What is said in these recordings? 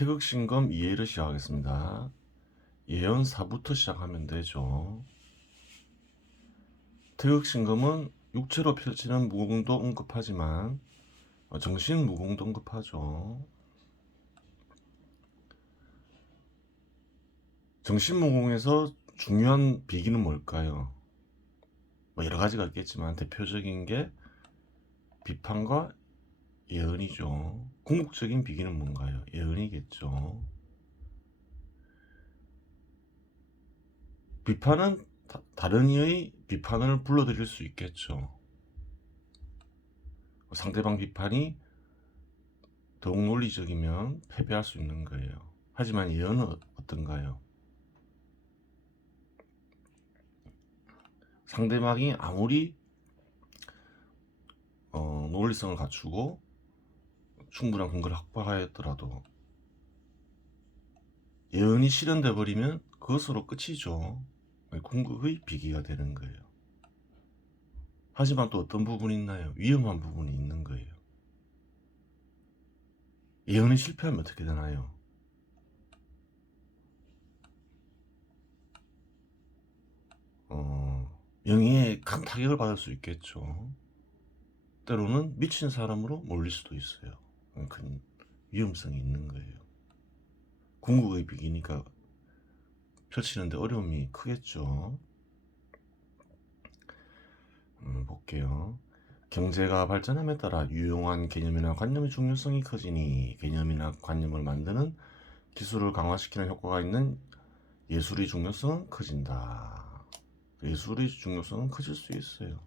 태극신검 이해를 시작하겠습니다. 예언 4부터 시작하면 되죠. 태극신검은 육체로 펼치는 무공도 언급하지만 정신 무공도 언급하죠. 정신 무공에서 중요한 비기는 뭘까요? 여러 가지가 있겠지만 대표적인 게 비판과 예언이죠. 궁극적인 비기는 뭔가요? 예언이겠죠. 비판은 다른 이의 비판을 불러들일 수 있겠죠. 상대방 비판이 더욱 논리적이면 패배할 수 있는 거예요. 하지만 예언은 어떤가요? 상대방이 아무리 논리성을 갖추고 충분한 근거를 확보하였더라도 예언이 실현돼 버리면 그것으로 끝이죠. 궁극의 비기가 되는 거예요. 하지만 또 어떤 부분이 있나요? 위험한 부분이 있는 거예요. 예언이 실패하면 어떻게 되나요? 명예에 큰 타격을 받을 수 있겠죠. 때로는 미친 사람으로 몰릴 수도 있어요. 큰 위험성이 있는 거예요. 궁극의 비기니까 펼치는데 어려움이 크겠죠. 볼게요. 경제가 발전함에 따라 유용한 개념이나 관념의 중요성이 커지니 개념이나 관념을 만드는 기술을 강화시키는 효과가 있는 예술의 중요성은 커진다. 예술의 중요성은 커질 수 있어요.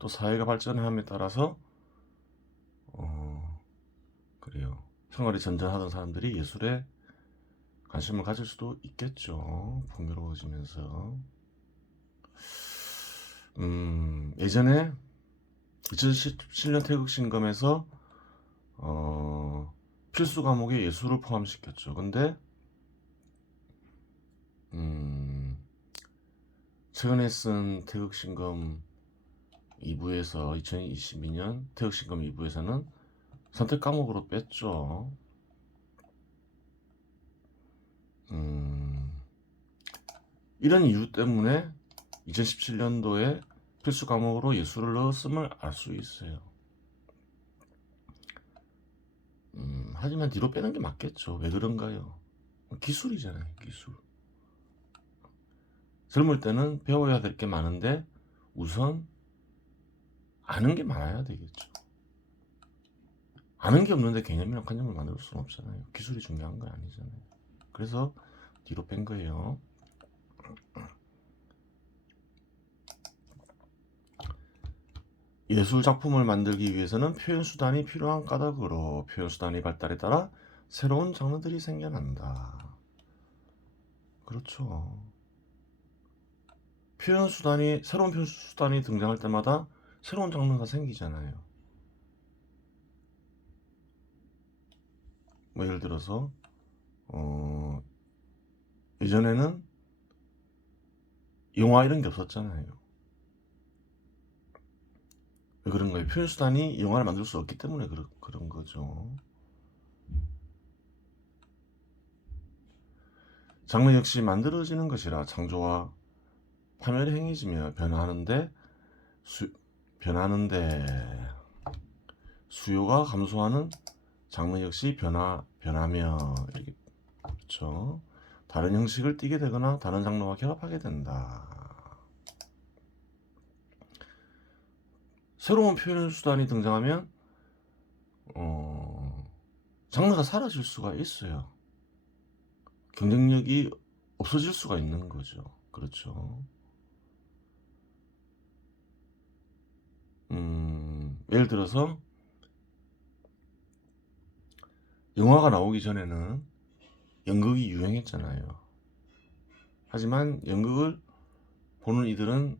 또 사회가 발전함에 따라서 그래요. 생활이 전전하던 사람들이 예술에 관심을 가질 수도 있겠죠. 풍요로워지면서. 예전에 2017년 태극신검에서 필수 과목에 예술을 포함시켰죠. 근데 최근에 쓴 태극신검 2부에서 2022년 태극신검 2부에서는 선택 과목으로 뺐죠. 이런 이유 때문에 2017년도에 필수 과목으로 예술을 넣었음을 알 수 있어요. 하지만 뒤로 빼는 게 맞겠죠. 왜 그런가요? 기술이잖아요, 기술. 젊을 때는 배워야 될 게 많은데 우선 아는 게 많아야 되겠죠. 아는 게 없는데 개념이랑 관념을 만들 수는 없잖아요. 기술이 중요한 건 아니잖아요. 그래서 뒤로 뺀 거예요. 예술 작품을 만들기 위해서는 표현 수단이 필요한 까닭으로 표현 수단의 발달에 따라 새로운 장르들이 생겨난다. 그렇죠. 새로운 표현 수단이 등장할 때마다 새로운 장르가 생기잖아요. 예를 들어서 예전에는 영화 이런 게 없었잖아요. 왜 그런 거예요? 표현 수단이 영화를 만들 수 없기 때문에 그런 거죠. 장르 역시 만들어지는 것이라 창조와 파멸이 행해지며 변하는데 수요가 감소하는 장르 역시 변하며 이렇게 그렇죠. 다른 형식을 띠게 되거나 다른 장르와 결합하게 된다. 새로운 표현 수단이 등장하면 장르가 사라질 수가 있어요. 경쟁력이 없어질 수가 있는 거죠. 그렇죠. 예를 들어서 영화가 나오기 전에는 연극이 유행했잖아요. 하지만 연극을 보는 이들은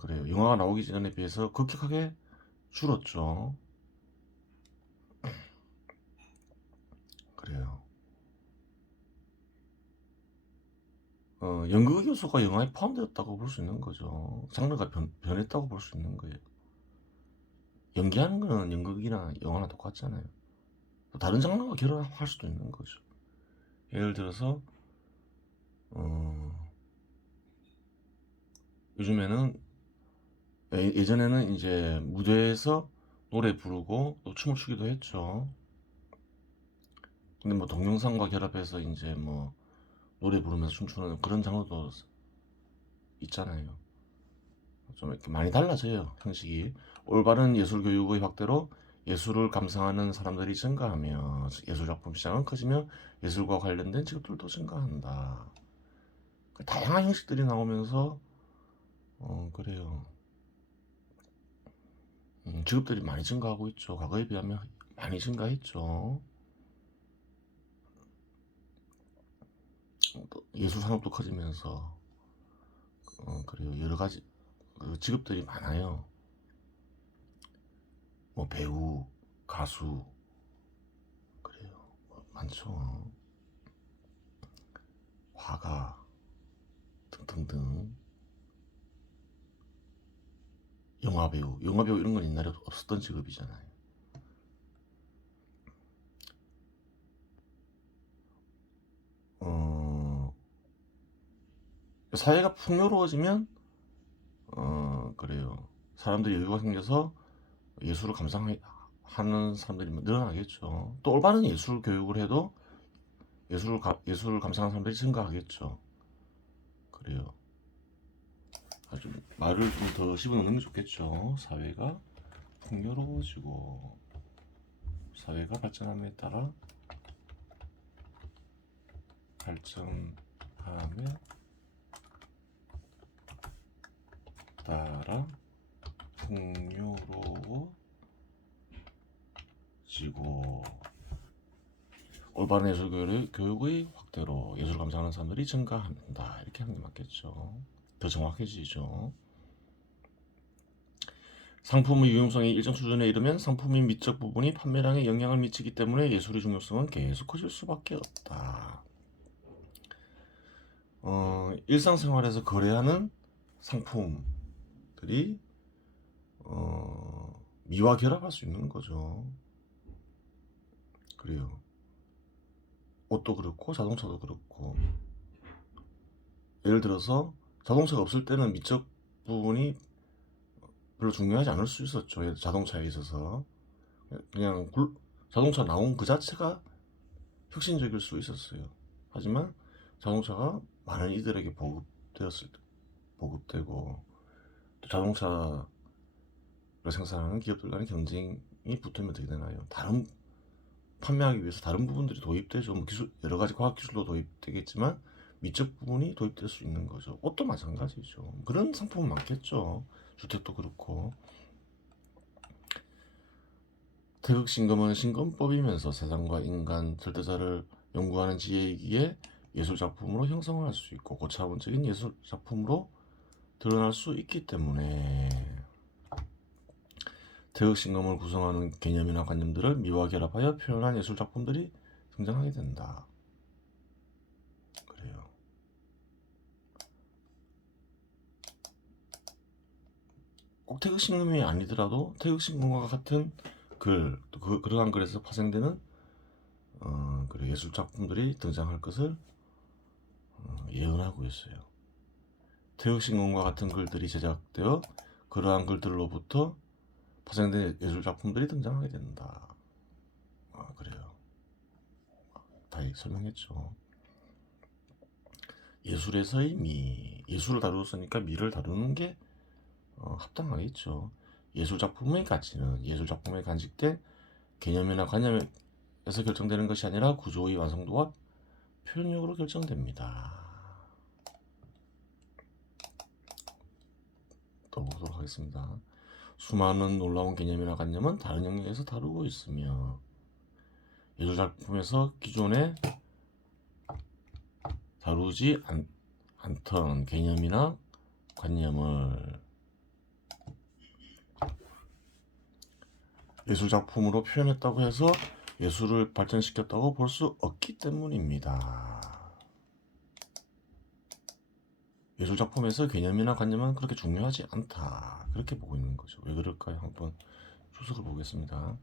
그래요. 영화가 나오기 전에 비해서 급격하게 줄었죠. 그래요. 연극 요소가 영화에 포함되었다고 볼 수 있는 거죠. 장르가 변했다고 볼 수 있는 거예요. 연기하는 거는 연극이나 영화나 똑같잖아요. 다른 장르와 결합할 수도 있는 거죠. 예를 들어서 요즘에는 예전에는 이제 무대에서 노래 부르고 또 춤을 추기도 했죠. 근데 뭐 동영상과 결합해서 이제 뭐 노래 부르면서 춤추는 그런 장르도 있잖아요. 좀 이렇게 많이 달라져요, 형식이. 올바른 예술 교육의 확대로 예술을 감상하는 사람들이 증가하며 예술 작품 시장은 커지며 예술과 관련된 직업들도 증가한다. 다양한 형식들이 나오면서 그래요. 직업들이 많이 증가하고 있죠. 과거에 비하면 많이 증가했죠. 또 예술 산업도 커지면서 그래요. 여러 가지 직업들이 많아요. 뭐 배우, 가수, 그래요. 많죠. 화가 등등등. 영화배우 이런 건 옛날에 없었던 직업이잖아요. 어, 사회가 풍요로워지면 그래요. 사람들이 여유가 생겨서 예술을 감상하는 사람들이 늘어나겠죠. 또 올바른 예술 교육을 해도 예술을 감상하는 사람들이 증가하겠죠. 그래요. 아주 말을 좀 더 집어넣는 게 좋겠죠. 사회가 풍요로워지고 사회가 발전함에 따라 풍요로워지고 올바른 예술 교육의 확대로 예술 감상하는 사람들이 증가한다. 이렇게 하는 게 맞겠죠. 더 정확해지죠. 상품의 유용성이 일정 수준에 이르면 상품의 미적 부분이 판매량에 영향을 미치기 때문에 예술의 중요성은 계속 커질 수밖에 없다. 일상생활에서 거래하는 상품들이 미와 결합할 수 있는 거죠. 그래요. 옷도 그렇고 자동차도 그렇고. 예를 들어서 자동차가 없을 때는 미적 부분이 별로 중요하지 않을 수 있었죠. 자동차에 있어서 그냥 자동차 나온 그 자체가 혁신적일 수 있었어요. 하지만 자동차가 많은 이들에게 보급되고 또 자동차를 생산하는 기업들 간의 경쟁이 붙으면 어떻게 되나요? 다른 판매하기 위해서 다른 부분들이 도입되죠. 뭐 여러 가지 과학 기술도 도입되겠지만 미적 부분이 도입될 수 있는 거죠. 옷도 마찬가지죠. 그런 상품은 많겠죠. 주택도 그렇고. 태극신검은 신검법이면서 세상과 인간 절대자를 연구하는 지혜이기에 예술작품으로 형성할 수 있고 고차원적인 예술작품으로 드러날 수 있기 때문에 태극신검을 구성하는 개념이나 관념들을 미와 결합하여 표현한 예술작품들이 등장하게 된다. 그래요. 꼭 태극신검이 아니더라도 태극신검과 같은 글, 그러한 글에서 파생되는 그래 예술작품들이 등장할 것을 예언하고 있어요. 태극신검과 같은 글들이 제작되어 그러한 글들로부터 파생된 예술작품들이 등장하게 된다. 그래요. 다 설명했죠. 예술에서의 미, 예술을 다루었으니까 미를 다루는 게 합당하겠죠. 예술작품의 가치는 예술작품에 간직된 개념이나 관념에서 결정되는 것이 아니라 구조의 완성도와 표현력으로 결정됩니다. 또 보도록 하겠습니다. 수많은 놀라운 개념이나 관념은 다른 영역에서 다루고 있으며 예술작품에서 기존에 다루지 않던 개념이나 관념을 예술작품으로 표현했다고 해서 예술을 발전시켰다고 볼 수 없기 때문입니다. 예술작품에서 개념이나 관념은 그렇게 중요하지 않다. 그렇게 보고 있는 거죠. 왜 그럴까요? 한번 추석을 보겠습니다.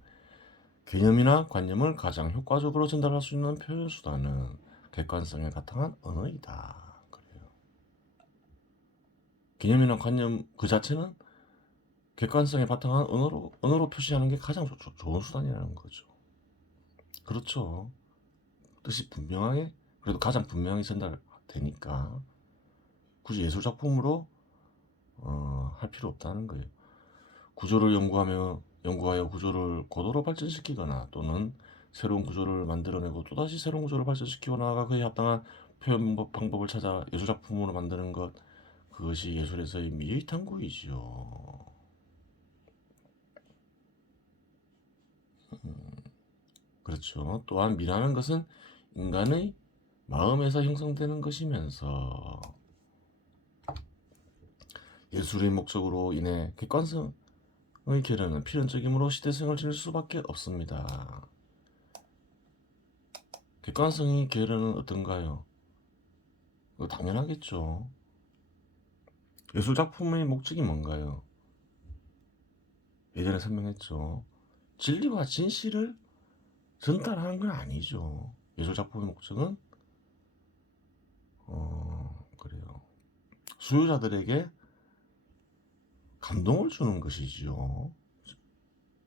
개념이나 관념을 가장 효과적으로 전달할 수 있는 표현 수단은 객관성에 바탕한 언어이다. 그래요. 개념이나 관념 그 자체는 객관성에 바탕한 언어로 표시하는 게 가장 좋은 수단이라는 거죠. 그렇죠. 뜻이 분명하게, 그래도 가장 분명히 전달되니까 굳이 예술 작품으로 할 필요 없다는 거예요. 구조를 연구하여 구조를 고도로 발전시키거나 또는 새로운 구조를 만들어내고 또다시 새로운 구조를 발전시키고 나아가 그에 합당한 표현 방법을 찾아 예술 작품으로 만드는 것, 그것이 예술에서의 미의 탐구이지요. 그렇죠. 또한 미라는 것은 인간의 마음에서 형성되는 것이면서 예술의 목적으로 인해 객관성의 계련은 필연적이므로 시대성을 지닐 수밖에 없습니다. 객관성의 계련은 어떤가요? 당연하겠죠. 예술 작품의 목적이 뭔가요? 예전에 설명했죠. 진리와 진실을 전달하는 건 아니죠. 예술 작품의 목적은 그래요. 수요자들에게 감동을 주는 것이지요.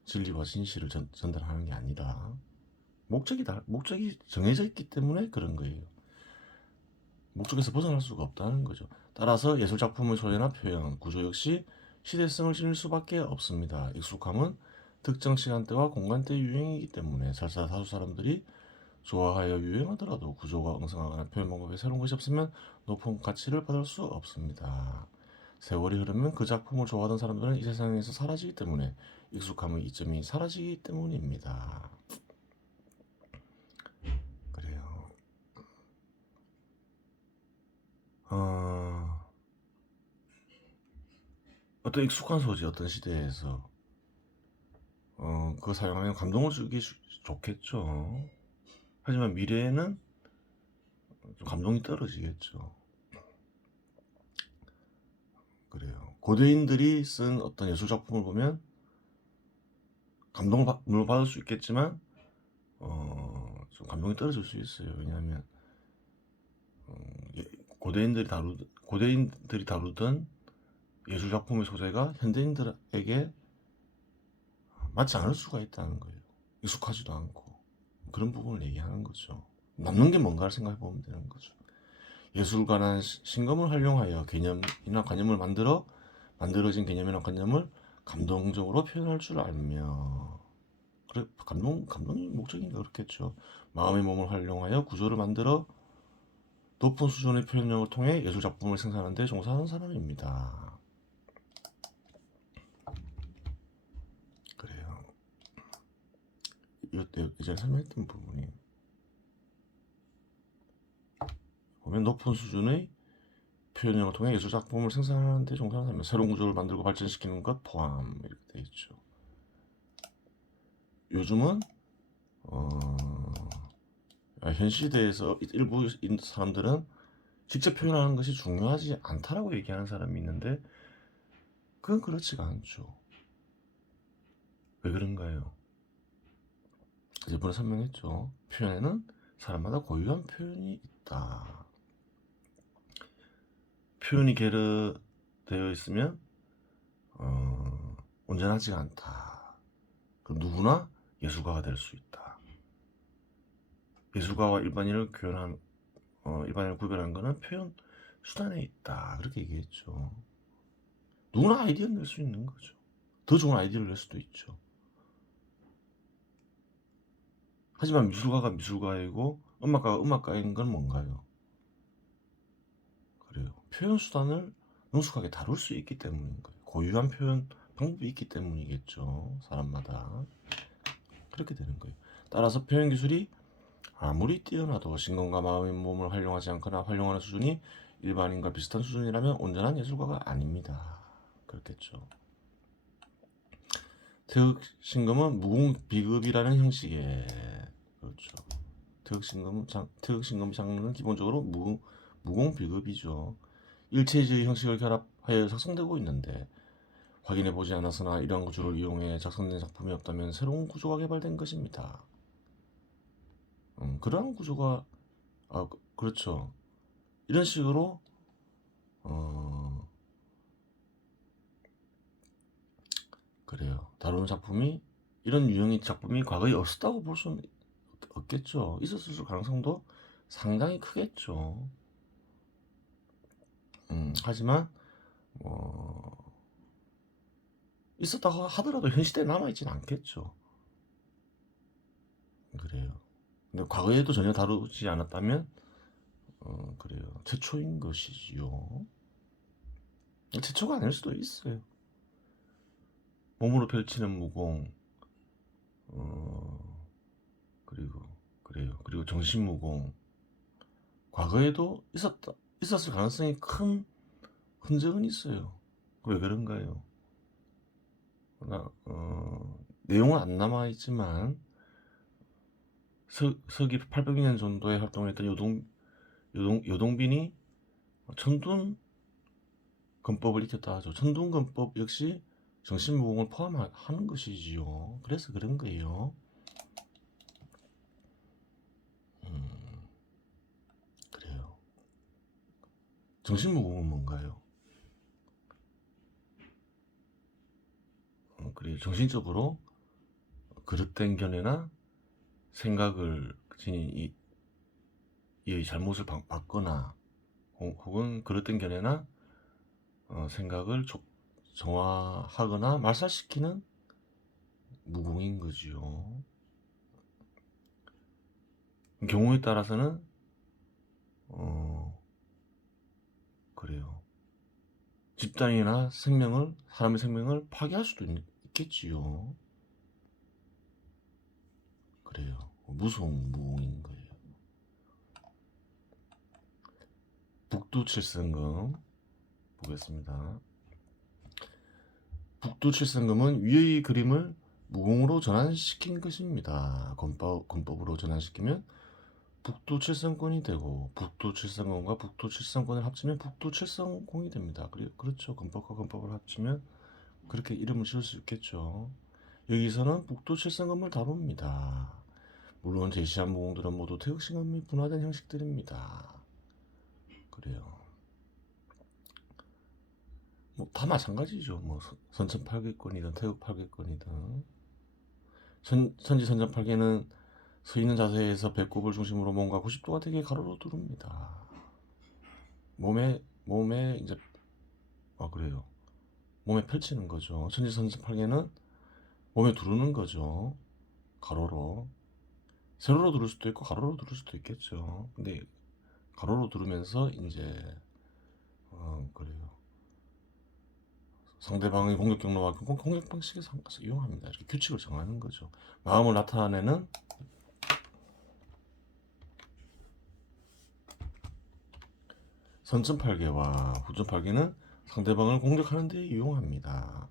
진리와 진실을 전달하는 게 아니라 목적이 정해져 있기 때문에 그런 거예요. 목적에서 벗어날 수가 없다는 거죠. 따라서 예술 작품의 소재나 표현, 구조 역시 시대성을 지닐 수밖에 없습니다. 익숙함은 특정 시간대와 공간대의 유행이기 때문에 설사 다수 사람들이 좋아하여 유행하더라도 구조가 엉성하거나 표현 방법에 새로운 것이 없으면 높은 가치를 받을 수 없습니다. 세월이 흐르면 그 작품을 좋아하던 사람들은 이 세상에서 사라지기 때문에 익숙함의 이점이 사라지기 때문입니다. 그래요. 어떤 익숙한 소재, 어떤 시대에서 그거 사용하면 감동을 주기 좋겠죠. 하지만 미래에는 좀 감동이 떨어지겠죠. 그래요. 고대인들이 쓴 어떤 예술 작품을 보면 감동을 물론 받을 수 있겠지만 좀 감동이 떨어질 수 있어요. 왜냐하면 고대인들이 다루던 예술 작품의 소재가 현대인들에게 맞지 않을 수가 있다는 거예요. 익숙하지도 않고 그런 부분을 얘기하는 거죠. 남는 게 뭔가를 생각해 보면 되는 거죠. 예술가는 신검을 활용하여 개념이나 관념을 만들어진 개념이나 관념을 감동적으로 표현할 줄 알며, 그래 감동이 목적인가 그렇겠죠. 마음의 몸을 활용하여 구조를 만들어 높은 수준의 표현력을 통해 예술 작품을 생산하는 데 종사하는 사람입니다. 그래요. 이것 예전에 설명했던 부분이 보면 높은 수준의 표현력을 통해 예술 작품을 생산하는 데 종사하는 사람, 새로운 구조를 만들고 발전시키는 것 포함 이렇게 돼 있죠. 요즘은 현 시대에서 일부 사람들은 직접 표현하는 것이 중요하지 않다라고 얘기하는 사람이 있는데 그건 그렇지가 않죠. 왜 그런가요? 이번에 설명했죠. 표현에는 사람마다 고유한 표현이 있다. 표현이 게르되어 있으면 온전하지가 않다. 그럼 누구나 예술가가 될 수 있다. 예술가와 일반인을 구별하는 것은 표현 수단에 있다. 그렇게 얘기했죠. 누구나 아이디어를 낼 수 있는 거죠. 더 좋은 아이디어를 낼 수도 있죠. 하지만 미술가가 미술가이고 음악가가 음악가인 건 뭔가요? 그래요. 표현 수단을 능숙하게 다룰 수 있기 때문인 거예요. 고유한 표현 방법이 있기 때문이겠죠. 사람마다. 그렇게 되는 거예요. 따라서 표현 기술이 아무리 뛰어나도 신경과 마음의 몸을 활용하지 않거나 활용하는 수준이 일반인과 비슷한 수준이라면 온전한 예술가가 아닙니다. 그렇겠죠. 특신금은 무공비급이라는 형식의, 그렇죠. 특신금 장르는 기본적으로 무공비급이죠. 일체주의 형식을 결합하여 작성되고 있는데 확인해 보지 않았으나 이러한 구조를 이용해 작성된 작품이 없다면 새로운 구조가 개발된 것입니다. 그러한 구조가 그렇죠. 이런 식으로 그래요. 다루는 작품이 이런 유형의 작품이 과거에 없었다고 볼 수는 없겠죠. 있었을 가능성도 상당히 크겠죠. 하지만 있었다고 하더라도 현 시대에 남아있지는 않겠죠. 그래요. 근데 과거에도 전혀 다루지 않았다면 그래요. 최초인 것이지요. 최초가 아닐 수도 있어요. 몸으로 펼치는 무공, 그리고 정신무공. 과거에도 있었을 가능성이 큰 흔적은 있어요. 왜 그런가요? 내용은 안 남아있지만 서기 800년 정도에 활동했던 요동빈이 천둔 건법을 익혔다 하죠. 천둔 건법 역시 정신무공을 포함하는 것이지요. 그래서 그런 거예요. 그래요. 정신무공은 뭔가요? 그래요. 정신적으로 그릇된 견해나 생각을 지닌 이 잘못을 받거나 혹은 그릇된 견해나 생각을 정화하거나 말살시키는 무공인 거지요. 경우에 따라서는 그래요. 집단이나 사람의 생명을 파괴할 수도 있겠지요. 그래요. 무서운 무공인 거예요. 북두칠성금 보겠습니다. 북두칠성금은 위의 그림을 무공으로 전환시킨 것입니다. 건법으로 전환시키면 북두칠성권이 되고 북두칠성권과 북두칠성권을 합치면 북두칠성공이 됩니다. 그렇죠. 건법과 건법을 합치면 그렇게 이름을 지을 수 있겠죠. 여기서는 북두칠성금을 다룹니다. 물론 제시한 무공들은 모두 태극신금이 분화된 형식들입니다. 그래요. 다 마찬가지죠. 선천 8개권이든 태극 8개권이든 천지 선전 8개는 서 있는 자세에서 배꼽을 중심으로 몸과 90도가 되게 가로로 두릅니다. 몸에 이제 그래요. 몸에 펼치는 거죠. 천지 선전 8개는 몸에 두르는 거죠. 가로로. 세로로 두를 수도 있고 가로로 두를 수도 있겠죠. 근데 가로로 두르면서 이제 그래요. 상대방의 공격 경로와 공격 방식에 상관해서 이용합니다. 이렇게 규칙을 정하는 거죠. 마음을 나타내는 선천팔계와 후천팔계는 상대방을 공격하는 데 이용합니다.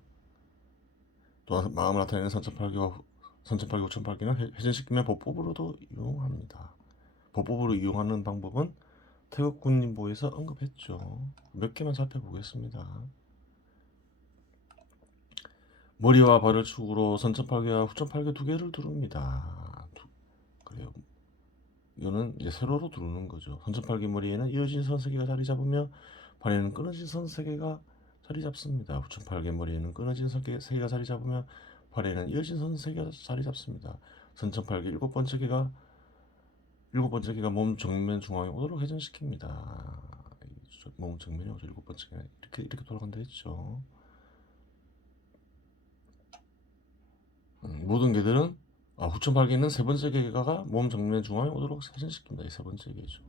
또한 마음을 나타내는 선천팔계와 후천팔계는 회전시키며 보법으로도 이용합니다. 보법으로 이용하는 방법은 태극군림보에서 언급했죠. 몇 개만 살펴보겠습니다. 머리와 발을 축으로 선천팔계와 후천팔계 두 개를 두릅니다. 그래요. 이거는 이제 세로로 두르는 거죠. 선천팔계 머리에는 이어진 선 3개가 자리 잡으며 발에는 끊어진 선 3개가 자리 잡습니다. 후천팔계 머리에는 끊어진 선 3개가 자리 잡으며 발에는 이어진 선 3개가 자리 잡습니다. 선천팔계 일곱 번째 개가 몸 정면 중앙에 오도록 회전시킵니다. 몸 정면에 오죠. 일곱 번째 개가 이렇게 돌아간다 했죠. 모든 개들은 후천팔계는 세 번째 개가 몸 정면 중앙에 오도록 회전시킵니다. 이 세 번째 개죠.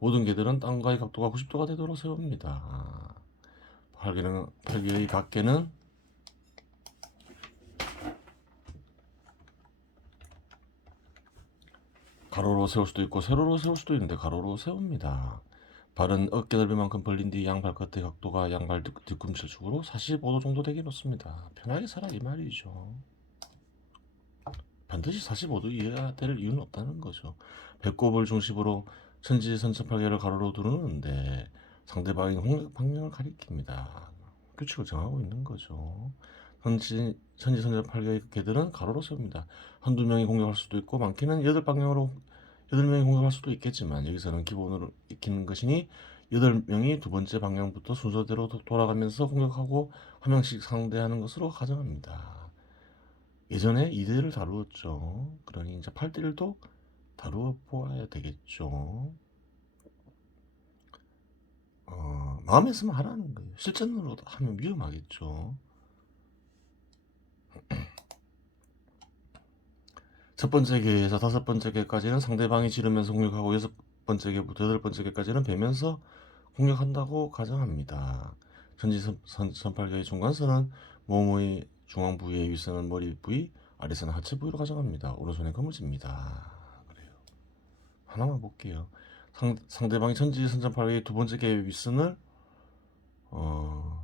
모든 개들은 땅과의 각도가 90도가 되도록 세웁니다. 팔개의 각개는 가로로 세울 수도 있고 세로로 세울 수도 있는데 가로로 세웁니다. 발은 어깨 넓이만큼 벌린 뒤 양 발끝의 각도가 양발 뒤꿈치 축으로 45도 정도 되게 놓습니다. 편하게 살아 이 말이죠. 반드시 45도 이해가 될 이유는 없다는 거죠. 배꼽을 중심으로 천지 선천팔계를 가로로 두르는데 상대방의 공격 방향을 가리킵니다. 규칙을 정하고 있는 거죠. 천지선자 8개의 개들은 가로로 세웁니다. 한두 명이 공격할 수도 있고 많게는 8방향으로 8명이 공격할 수도 있겠지만 여기서는 기본으로 익히는 것이니 8명이 두 번째 방향부터 순서대로 돌아가면서 공격하고 한 명씩 상대하는 것으로 가정합니다. 예전에 2대를 다루었죠. 그러니 이제 8대를도 다루어 보아야 되겠죠. 마음에 있으면 하라는 거예요. 실전으로 하면 위험하겠죠. 첫 번째 개에서 다섯 번째 개까지는 상대방이 지르면서 공격하고 여섯 번째 개부터 여덟 번째 개까지는 베면서 공격한다고 가정합니다. 전지선팔계의 중간선은 몸의 중앙 부위의 윗선은 머리 부위, 아래선은 하체 부위로 가정합니다. 오른손에 거무집니다. 그래요. 하나만 볼게요. 상대방이 전지선전팔계의 두 번째 개의 윗선을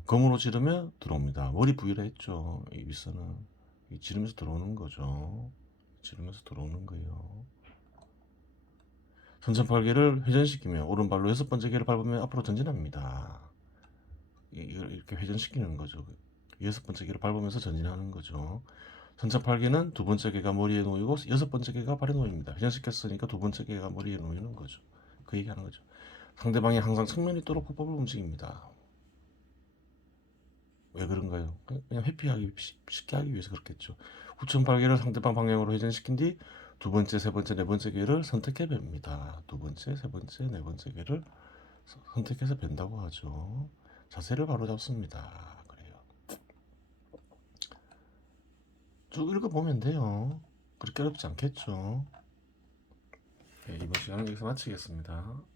검으로 지르며 들어옵니다. 머리 부위라 했죠. 이 윗선은 지르면서 들어오는 거죠. 지르면서 들어오는 거예요. 선천팔계를 회전시키며 오른발로 여섯 번째 개를 밟으며 앞으로 전진합니다. 이걸 이렇게 회전시키는 거죠. 여섯 번째 개를 밟으면서 전진하는 거죠. 선천팔계는 두 번째 개가 머리에 놓이고 여섯 번째 개가 발에 놓입니다. 회전시켰으니까 두 번째 개가 머리에 놓이는 거죠. 그 얘기하는 거죠. 상대방이 항상 측면이 있도록 호법을 움직입니다. 왜 그런가요? 그냥 회피하기 쉽게 하기 위해서 그렇겠죠. 후천팔계를 상대방 방향으로 회전시킨 뒤 두 번째, 세 번째, 네 번째 개를 선택해 봅니다. 두 번째, 세 번째, 네 번째 개를 선택해서 벤다고 하죠. 자세를 바로 잡습니다. 그래요. 쭉 읽어보면 돼요. 그렇게 어렵지 않겠죠. 네, 이번 시간은 여기서 마치겠습니다.